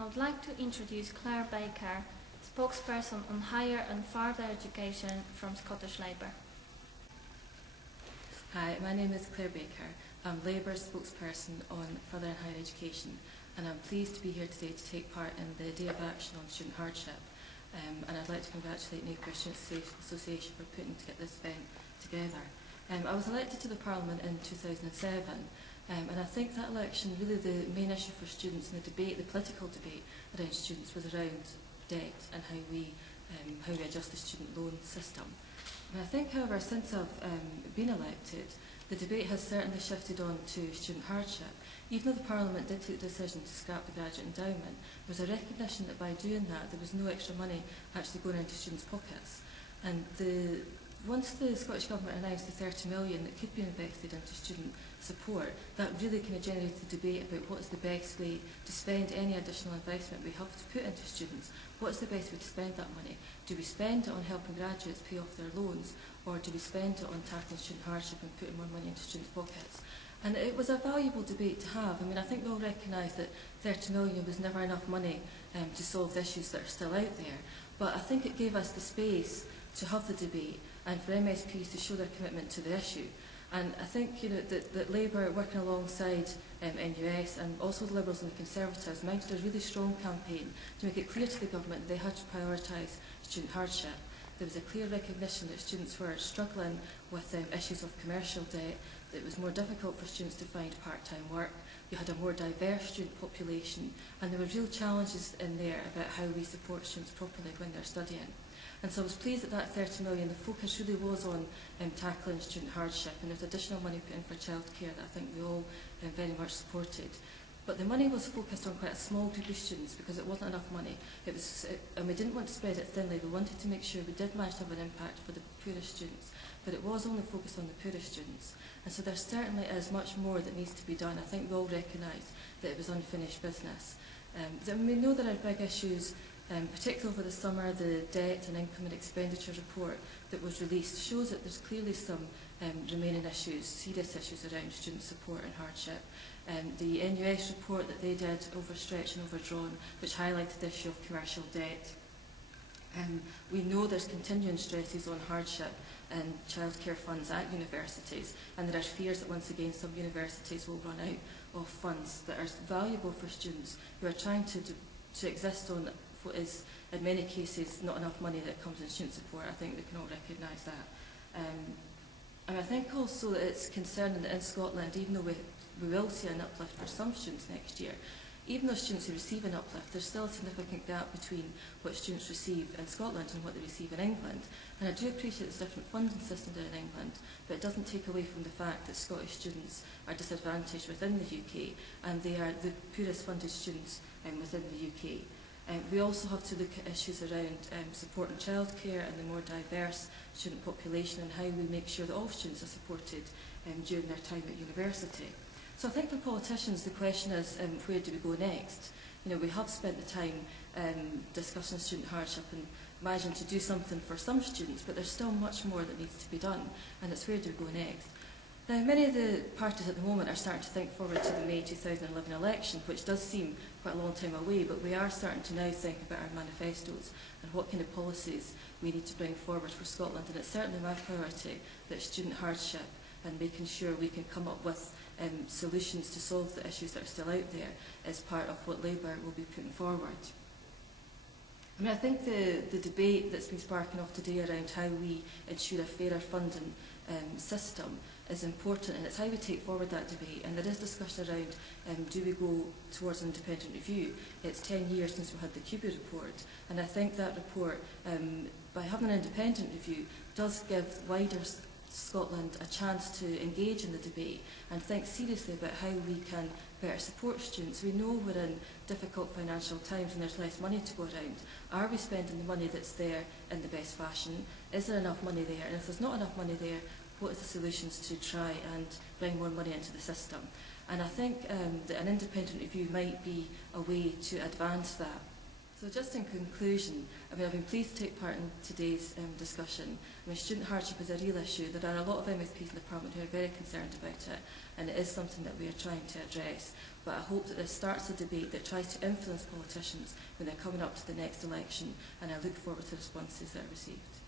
I would like to introduce Claire Baker, spokesperson on higher and further education from Scottish Labour. Hi, my name is Claire Baker. I'm Labour's spokesperson on further and higher education, and I'm pleased to be here today to take part in the Day of Action on Student Hardship. And I'd like to congratulate Napier Students' Association for putting this event together. I was elected to the Parliament in 2007, and I think that election, really the main issue for students and the debate, the political debate around students, was around debt and how we adjust the student loan system. And I think, however, since I've been elected, the debate has certainly shifted on to student hardship. Even though the Parliament did take the decision to scrap the graduate endowment, there was a recognition that by doing that there was no extra money actually going into students' pockets. And once the Scottish Government announced the 30 million that could be invested into student support, that really kind of generated a debate about what is the best way to spend any additional investment we have to put into students. What is the best way to spend that money? Do we spend it on helping graduates pay off their loans, or do we spend it on tackling student hardship and putting more money into students' pockets? And it was a valuable debate to have. I mean, I think we all recognise that 30 million was never enough money to solve the issues that are still out there. But I think it gave us the space to have the debate and for MSPs to show their commitment to the issue. And I think that Labour, working alongside NUS and also the Liberals and the Conservatives, mounted a really strong campaign to make it clear to the Government that they had to prioritise student hardship. There was a clear recognition that students were struggling with issues of commercial debt, that it was more difficult for students to find part-time work. We had a more diverse student population, and there were real challenges in there about how we support students properly when they're studying. And so I was pleased that that 30 million, the focus really was on tackling student hardship, and there was additional money put in for childcare that I think we all very much supported. But the money was focused on quite a small group of students because it wasn't enough money. And we didn't want to spread it thinly. We wanted to make sure we did manage to have an impact for the poorest students, but it was only focused on the poorest students. And so there certainly is much more that needs to be done. I think we all recognise that it was unfinished business. We know there are big issues, particularly over the summer. The debt and income and expenditure report that was released shows that there's clearly some remaining issues, serious issues around student support and hardship. The NUS report that they did, Overstretched and Overdrawn, which highlighted the issue of commercial debt. We know there's continuing stresses on hardship and childcare funds at universities, and there are fears that once again some universities will run out of funds that are valuable for students who are trying to exist on what is in many cases not enough money that comes in student support. I think we can all recognise that. And I think also that it's concerning that in Scotland, even though we will see an uplift for some students next year, even those students who receive an uplift, there's still a significant gap between what students receive in Scotland and what they receive in England. And I do appreciate there's a different funding system there in England, but it doesn't take away from the fact that Scottish students are disadvantaged within the UK, and they are the poorest funded students within the UK. We also have to look at issues around supporting childcare and the more diverse student population, and how we make sure that all students are supported during their time at university. So I think for politicians the question is, where do we go next? You know, we have spent the time discussing student hardship and managing to do something for some students, but there's still much more that needs to be done, and it's where do we go next? Now, many of the parties at the moment are starting to think forward to the May 2011 election, which does seem quite a long time away, but we are starting to now think about our manifestos and what kind of policies we need to bring forward for Scotland. And it's certainly my priority that student hardship and making sure we can come up with solutions to solve the issues that are still out there is part of what Labour will be putting forward. I mean, I think the debate that's been sparking off today around how we ensure a fairer funding system is important, and it's how we take forward that debate. And there is discussion around do we go towards an independent review. It's 10 years since we had the Cuba report, and I think that report, by having an independent review, does give wider Scotland a chance to engage in the debate and think seriously about how we can better support students. We know we're in difficult financial times and there's less money to go around. Are we spending the money that's there in the best fashion? Is there enough money there? And if there's not enough money there, what are the solutions to try and bring more money into the system? And I think that an independent review might be a way to advance that. So just in conclusion, I've been pleased to take part in today's discussion. Student hardship is a real issue. There are a lot of MSPs in the Parliament who are very concerned about it, and it is something that we are trying to address. But I hope that this starts a debate that tries to influence politicians when they're coming up to the next election, and I look forward to the responses that are received.